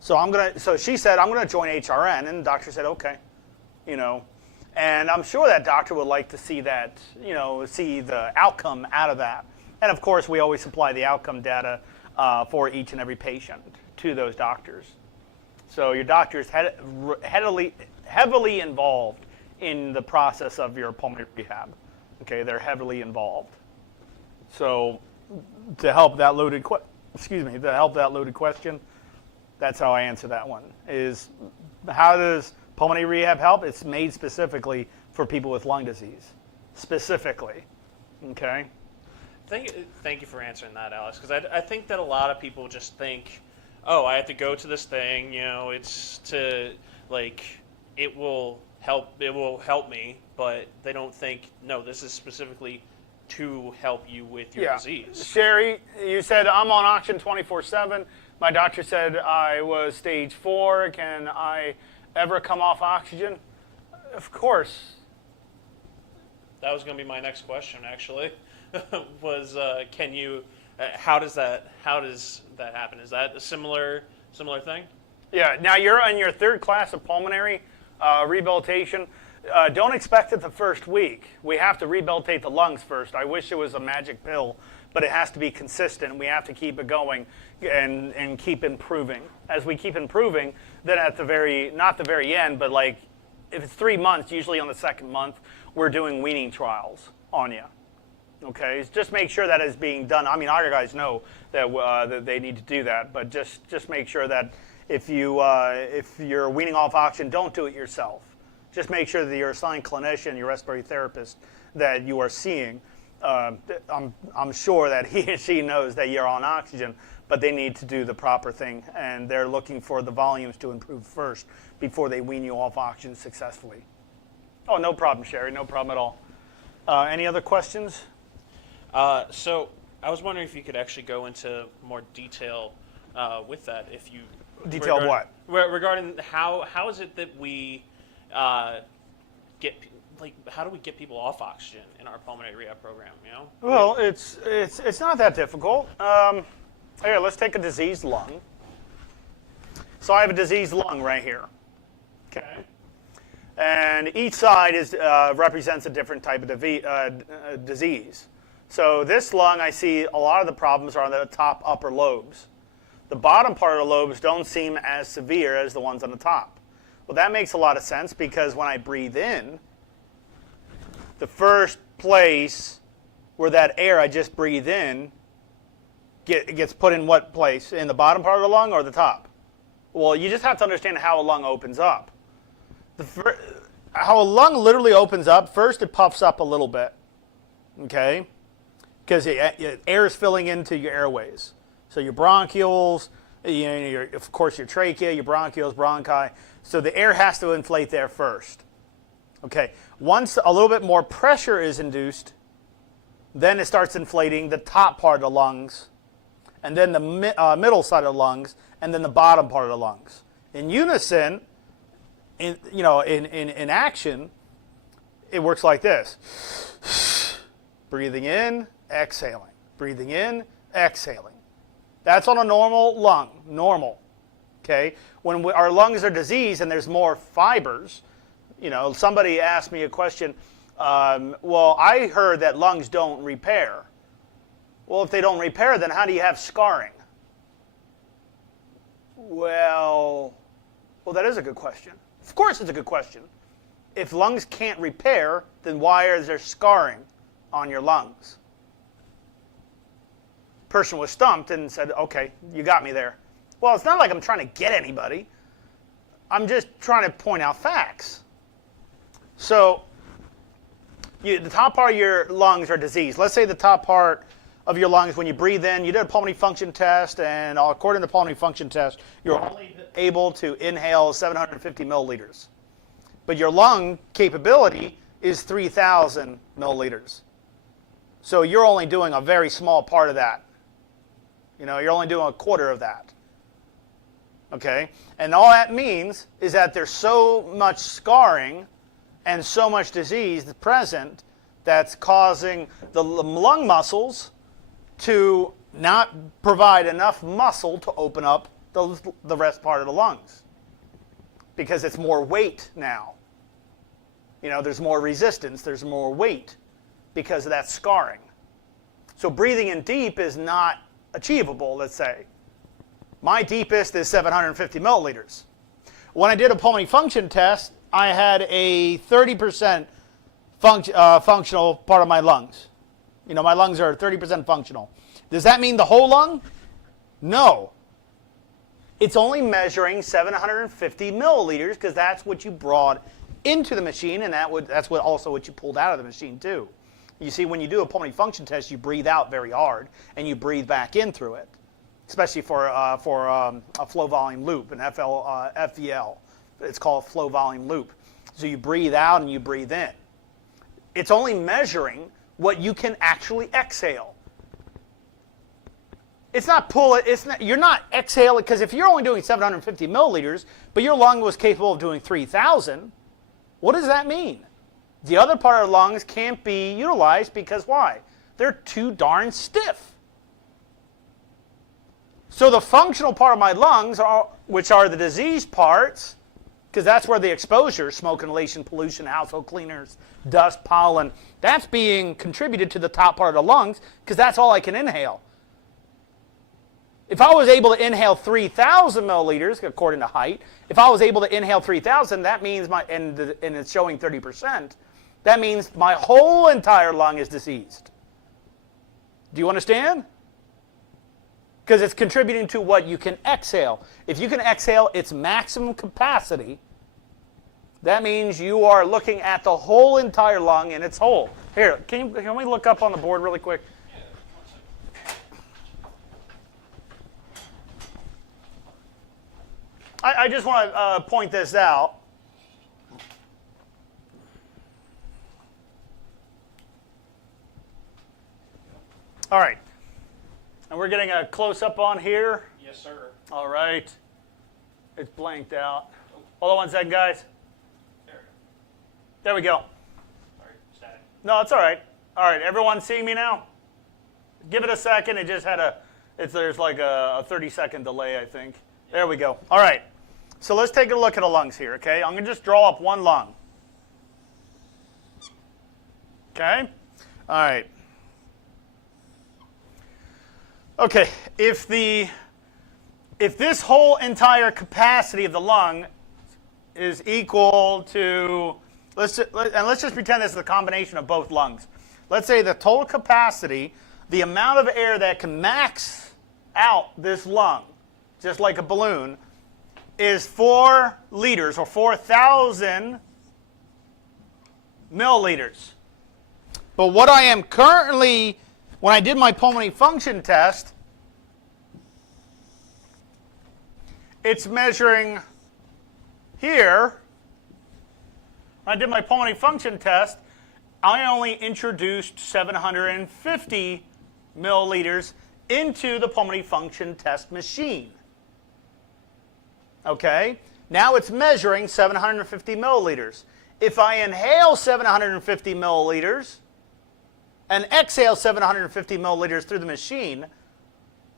So she said, I'm gonna join HRN, and the doctor said, okay, and I'm sure that doctor would like to see that, see the outcome out of that. And of course, we always supply the outcome data for each and every patient to those doctors. So your doctor is heavily involved in the process of your pulmonary rehab. Okay, they're heavily involved. So to help that loaded question, that's how I answer that one. Is how does pulmonary rehab help? It's made specifically for people with lung disease, specifically. Okay. Thank you for answering that, Alex. Because I think that a lot of people just think, oh, I have to go to this thing. It's to it will help me, but they don't think, no, this is specifically to help you with your disease. Sherry, you said I'm on oxygen 24/7. My doctor said I was stage 4. Can I ever come off oxygen? Of course. That was going to be my next question, actually. Was can you? How does that happen? Is that a similar thing? Yeah. Now you're on your 3rd class of pulmonary rehabilitation. Don't expect it the first week. We have to rehabilitate the lungs first. I wish it was a magic pill, but it has to be consistent. We have to keep it going and keep improving. As we keep improving, then at not the very end, but if it's 3 months, usually on the 2nd month, we're doing weaning trials on you. Okay, just make sure that is being done. I mean, our guys know that they need to do that, but just make sure that if you're weaning off oxygen, don't do it yourself. Just make sure that your assigned clinician, your respiratory therapist that you are seeing, I'm sure that he or she knows that you're on oxygen, but they need to do the proper thing, and they're looking for the volumes to improve first before they wean you off oxygen successfully. Oh, no problem, Sherry, no problem at all. Any other questions? So I was wondering if you could actually go into more detail with that. If you Detail what? Regarding how is it that we how do we get people off oxygen in our pulmonary rehab program? Well, it's not that difficult. Here, let's take a diseased lung. So I have a diseased lung right here. Okay. And each side represents a different type of disease. So this lung, I see a lot of the problems are on the top upper lobes. The bottom part of the lobes don't seem as severe as the ones on the top. Well, that makes a lot of sense because when I breathe in, the first place where that air I just breathe in gets put in what place? In the bottom part of the lung or the top? Well, you just have to understand how a lung opens up. How a lung literally opens up, first it puffs up a little bit, okay? Because air is filling into your airways. So your bronchioles, of course your trachea, your bronchioles, bronchi. So the air has to inflate there first. Okay, once a little bit more pressure is induced, then it starts inflating the top part of the lungs, and then the middle side of the lungs, and then the bottom part of the lungs. In unison, in action, it works like this. Breathing in, exhaling. Breathing in, exhaling. That's on a normal lung, normal. Okay? When our lungs are diseased and there's more fibers, somebody asked me a question, well, I heard that lungs don't repair. Well, if they don't repair, then how do you have scarring? Well, that is a good question. Of course it's a good question. If lungs can't repair, then why is there scarring on your lungs? Person was stumped and said, okay, you got me there. Well, it's not like I'm trying to get anybody. I'm just trying to point out facts. So the top part of your lungs are diseased. Let's say the top part of your lungs when you breathe in. You did a pulmonary function test, and according to the pulmonary function test, you're only able to inhale 750 milliliters. But your lung capability is 3,000 milliliters. So you're only doing a very small part of that. You're only doing a quarter of that. Okay? And all that means is that there's so much scarring and so much disease present that's causing the lung muscles to not provide enough muscle to open up the rest part of the lungs. Because it's more weight now. There's more resistance, there's more weight because of that scarring. So breathing in deep is not achievable, let's say. My deepest is 750 milliliters. When I did a pulmonary function test, I had a 30% functional part of my lungs. My lungs are 30% functional. Does that mean the whole lung? No. It's only measuring 750 milliliters because that's what you brought into the machine, and that's also what you pulled out of the machine too. You see, when you do a pulmonary function test, you breathe out very hard, and you breathe back in through it, especially for a flow volume loop, an FVL. It's called flow volume loop. So you breathe out and you breathe in. It's only measuring what you can actually exhale. It's not you're not exhaling, because if you're only doing 750 milliliters, but your lung was capable of doing 3,000, what does that mean? The other part of the lungs can't be utilized because why? They're too darn stiff. So the functional part of my lungs, which are the diseased parts, because that's where the exposure, smoke inhalation, pollution, household cleaners, dust, pollen, that's being contributed to the top part of the lungs because that's all I can inhale. If I was able to inhale 3,000 milliliters, according to height, if I was able to inhale 3,000, that means and it's showing 30%, that means my whole entire lung is diseased. Do you understand? Because it's contributing to what you can exhale. If you can exhale its maximum capacity, that means you are looking at the whole entire lung in its whole. Here, can we look up on the board really quick? I just want to point this out. All right. And we're getting a close-up on here. Yes, sir. All right. It's blanked out. Hold on one second, guys. There we go. Sorry, static. No, it's all right. All right, everyone seeing me now? Give it a second. It just had there's like a 30-second delay, I think. There we go. All right. So let's take a look at the lungs here, okay? I'm going to just draw up one lung. Okay? All right. Okay, if this whole entire capacity of the lung is equal to, let's just pretend this is a combination of both lungs. Let's say the total capacity, the amount of air that can max out this lung, just like a balloon, is 4 liters or 4,000 milliliters. But what I am currently, when I did my pulmonary function test, it's measuring here. When I did my pulmonary function test, I only introduced 750 milliliters into the pulmonary function test machine. Okay? Now it's measuring 750 milliliters. If I inhale 750 milliliters and exhale 750 milliliters through the machine,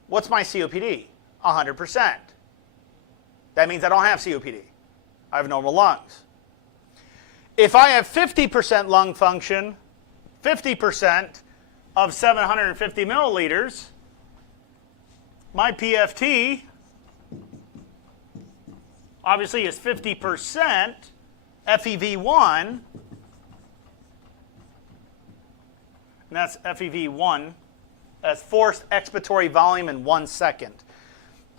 what's my COPD? 100%. That means I don't have COPD. I have normal lungs. If I have 50% lung function, 50% of 750 milliliters, my PFT obviously is 50% FEV1, and that's FEV1. That's forced expiratory volume in 1 second.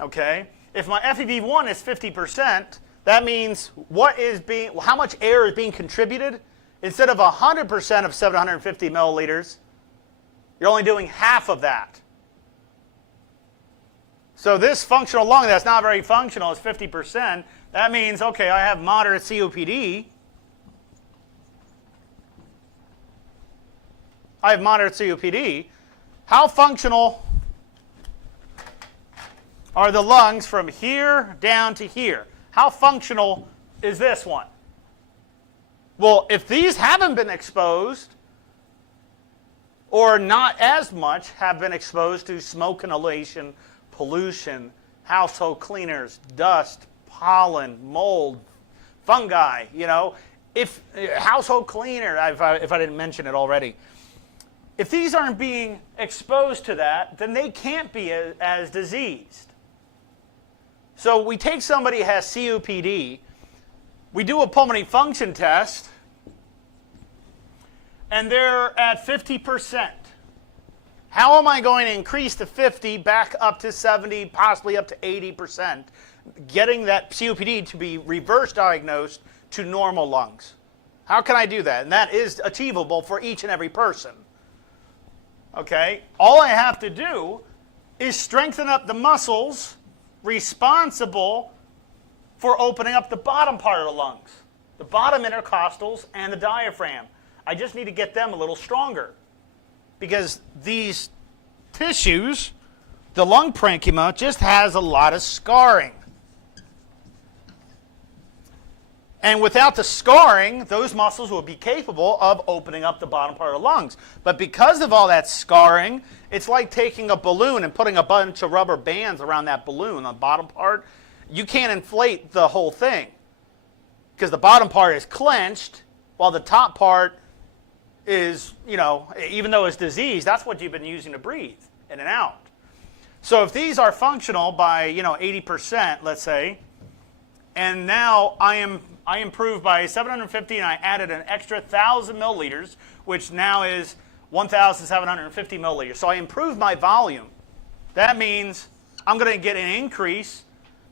Okay? If my FEV1 is 50%, that means how much air is being contributed? Instead of 100% of 750 milliliters, You're only doing half of that. So this functional lung that's not very functional is 50%. That means, okay, I have moderate COPD. I have moderate COPD. How functional are the lungs from here down to here? How functional is this one? Well, if these haven't been exposed, or not as much have been exposed to smoke inhalation, pollution, household cleaners, dust, pollen, mold, fungi, if household cleaner, if I didn't mention it already, if these aren't being exposed to that, then they can't be as diseased. So we take somebody who has COPD, we do a pulmonary function test, and they're at 50%. How am I going to increase the 50 back up to 70, possibly up to 80%, getting that COPD to be reverse diagnosed to normal lungs? How can I do that? And that is achievable for each and every person. Okay? All I have to do is strengthen up the muscles responsible for opening up the bottom part of the lungs, the bottom intercostals and the diaphragm. I just need to get them a little stronger, because these tissues, the lung parenchyma, just has a lot of scarring. And without the scarring, those muscles will be capable of opening up the bottom part of the lungs. But because of all that scarring, it's like taking a balloon and putting a bunch of rubber bands around that balloon, the bottom part. You can't inflate the whole thing, because the bottom part is clenched, while the top part is, even though it's diseased, that's what you've been using to breathe in and out. So if these are functional by, 80%, let's say, and now I improved by 750, and I added an extra 1,000 milliliters, which now is 1,750 milliliters. So I improved my volume. That means I'm going to get an increase,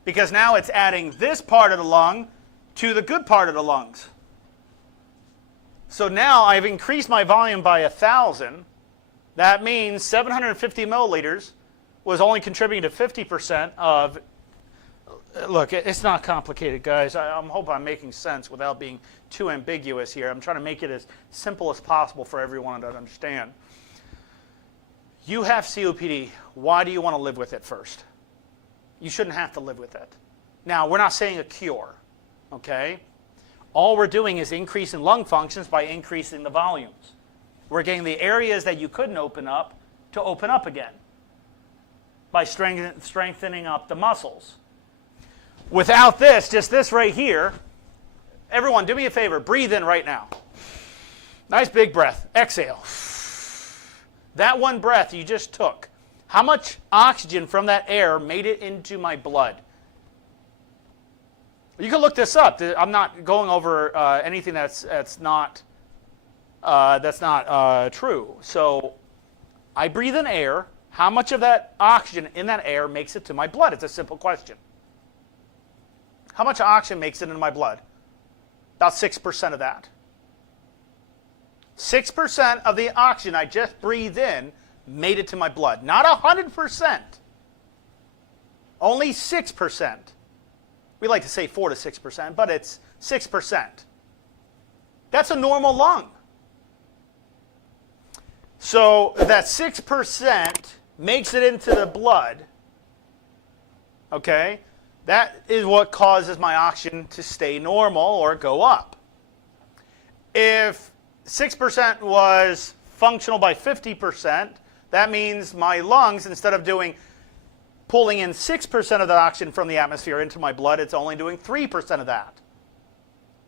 because now it's adding this part of the lung to the good part of the lungs. So now I've increased my volume by 1,000. That means 750 milliliters was only contributing to 50% of. Look, it's not complicated, guys. I hope I'm making sense without being too ambiguous here. I'm trying to make it as simple as possible for everyone to understand. You have COPD. Why do you want to live with it first? You shouldn't have to live with it. Now, we're not saying a cure, okay? All we're doing is increasing lung functions by increasing the volumes. We're getting the areas that you couldn't open up to open up again by strengthening up the muscles. Without this, just this right here, everyone do me a favor, breathe in right now. Nice big breath. Exhale. That one breath you just took, how much oxygen from that air made it into my blood? You can look this up. I'm not going over anything that's not true. So I breathe in air. How much of that oxygen in that air makes it to my blood? It's a simple question. How much oxygen makes it into my blood? About 6% of that. 6% of the oxygen I just breathed in made it to my blood. Not 100%. Only 6%. We like to say 4 to 6%, but it's 6%. That's a normal lung. So that 6% makes it into the blood. Okay? That is what causes my oxygen to stay normal or go up. If 6% was functional by 50%, that means my lungs, instead of pulling in 6% of the oxygen from the atmosphere into my blood, it's only doing 3% of that.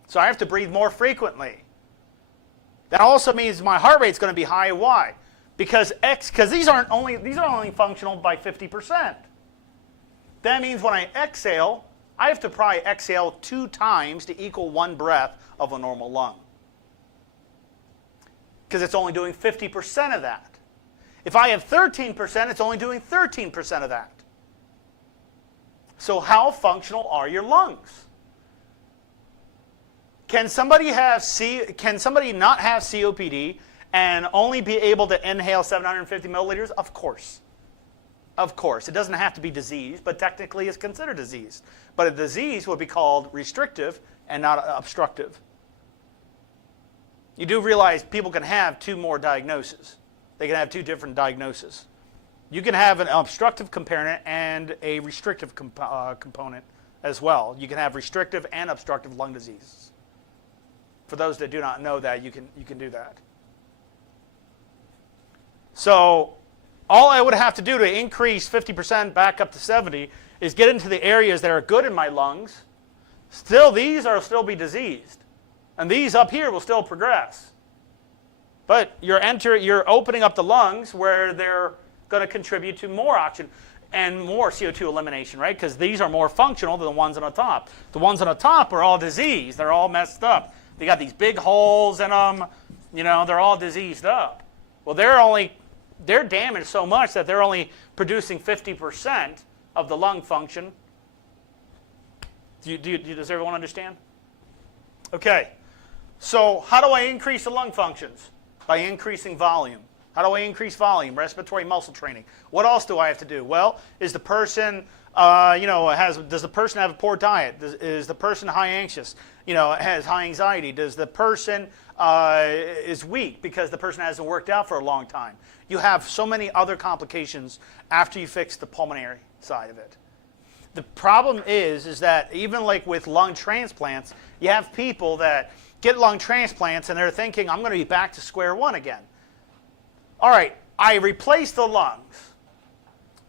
So I have to breathe more frequently. That also means my heart rate's going to be high. Why? Because these are only functional by 50%. That means when I exhale, I have to probably exhale 2 times to equal 1 breath of a normal lung, because it's only doing 50% of that. If I have 13%, it's only doing 13% of that. So how functional are your lungs? Can somebody not have COPD and only be able to inhale 750 milliliters? Of course. Of course. It doesn't have to be disease, but technically it's considered disease. But a disease would be called restrictive and not obstructive. You do realize people can have two more diagnoses. They can have two different diagnoses. You can have an obstructive component and a restrictive component as well. You can have restrictive and obstructive lung disease. For those that do not know that, you can do that. So all I would have to do to increase 50% back up to 70 is get into the areas that are good in my lungs. Still, these will still be diseased. And these up here will still progress. But you're opening up the lungs where they're going to contribute to more oxygen and more CO2 elimination, right? Because these are more functional than the ones on the top. The ones on the top are all diseased. They're all messed up. They got these big holes in them. They're all diseased up. Well, they're damaged so much that they're only producing 50% of the lung function. Does everyone understand? Okay. So how do I increase the lung functions? By increasing volume. How do I increase volume? Respiratory muscle training. What else do I have to do? Well, is the person, does the person have a poor diet? Is the person high anxious? Has high anxiety? Does the person is weak because the person hasn't worked out for a long time? You have so many other complications after you fix the pulmonary side of it. The problem is that even like with lung transplants, you have people that get lung transplants and they're thinking, I'm going to be back to square one again. All right, I replaced the lungs,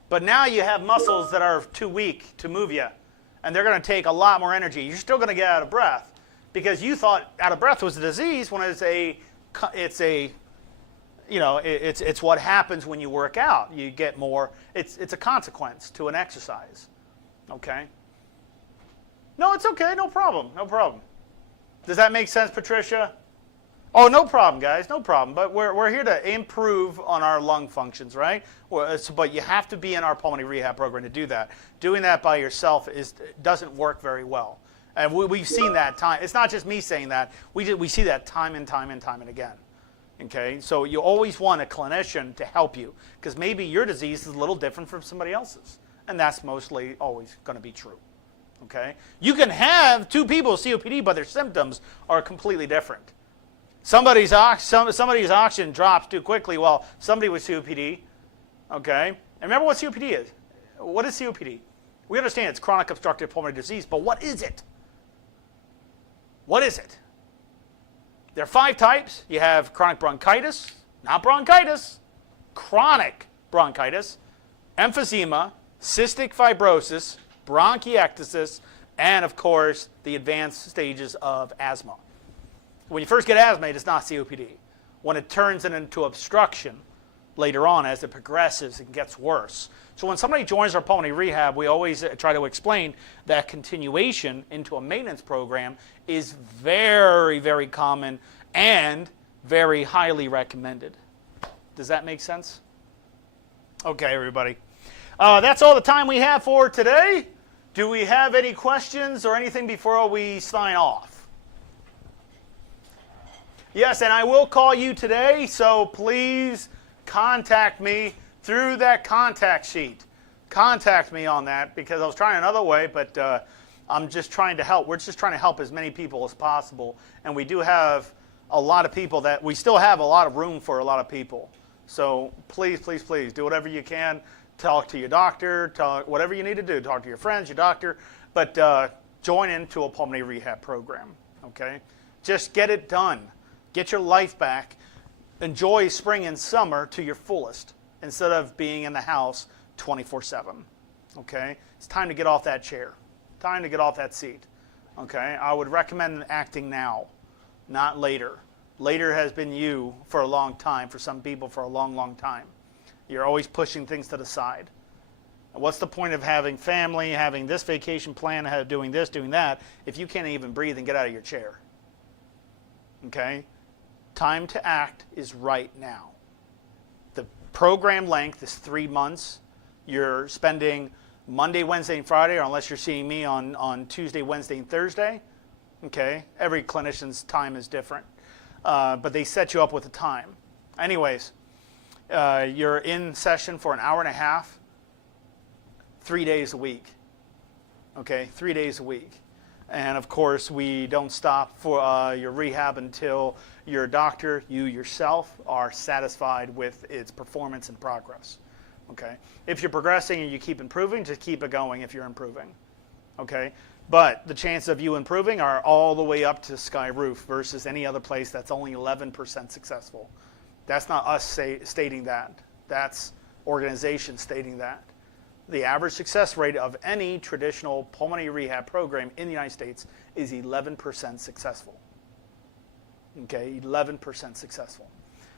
but now you have muscles that are too weak to move you, and they're going to take a lot more energy. You're still going to get out of breath because you thought out of breath was a disease when it's what happens when you work out. You get more. It's a consequence to an exercise. Okay. No, it's okay. No problem. No problem. Does that make sense, Patricia? Oh, no problem, guys. No problem. But we're here to improve on our lung functions, right? But you have to be in our pulmonary rehab program to do that. Doing that by yourself doesn't work very well. And we've seen that time. It's not just me saying that. We see that time and time and time and again. Okay? So you always want a clinician to help you because maybe your disease is a little different from somebody else's. And that's mostly always going to be true. Okay? You can have two people with COPD, but their symptoms are completely different. Somebody's oxygen drops too quickly while somebody with COPD, okay? And remember what COPD is. What is COPD? We understand it's chronic obstructive pulmonary disease, but what is it? What is it? There are 5 types. You have chronic bronchitis, not bronchitis, chronic bronchitis, emphysema, cystic fibrosis, bronchiectasis, and of course, the advanced stages of asthma. When you first get asthma, it's not COPD. When it turns into obstruction later on, as it progresses, it gets worse. So when somebody joins our pulmonary rehab, we always try to explain that continuation into a maintenance program is very, very common and very highly recommended. Does that make sense? Okay, everybody. That's all the time we have for today. Do we have any questions or anything before we sign off? Yes, and I will call you today, so please contact me through that contact sheet. Contact me on that because I was trying another way, but I'm just trying to help. We're just trying to help as many people as possible, and we do have a lot of people that we still have a lot of room for a lot of people. So please, please, please do whatever you can. Talk to your doctor, whatever you need to do. Talk to your friends, your doctor, but join into a pulmonary rehab program, okay? Just get it done. Get your life back. Enjoy spring and summer to your fullest instead of being in the house 24/7, okay? It's time to get off that chair. Time to get off that seat, okay? I would recommend acting now, not later. Later has been you for a long time, for some people for a long, long time. You're always pushing things to the side. And what's the point of having family, having this vacation plan, doing this, doing that, if you can't even breathe and get out of your chair? Okay? Time to act is right now. The program length is 3 months. You're spending Monday, Wednesday, and Friday, or unless you're seeing me on Tuesday, Wednesday, and Thursday. Okay? Every clinician's time is different. But they set you up with a time. Anyways, you're in session for an hour and a half, 3 days a week. Okay, 3 days a week. And of course, we don't stop for your rehab until your doctor, you yourself, are satisfied with its performance and progress. Okay, if you're progressing and you keep improving, just keep it going if you're improving. Okay, but the chances of you improving are all the way up to sky roof versus any other place that's only 11% successful. That's not us stating that. That's organizations stating that. The average success rate of any traditional pulmonary rehab program in the United States is 11% successful. Okay, 11% successful.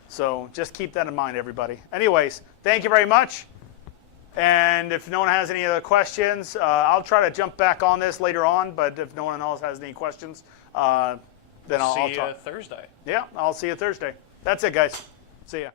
So just keep that in mind, everybody. Anyways, thank you very much. And if no one has any other questions, I'll try to jump back on this later on, but if no one else has any questions, then I'll see you talk. Thursday. Yeah, I'll see you Thursday. That's it, guys. See ya.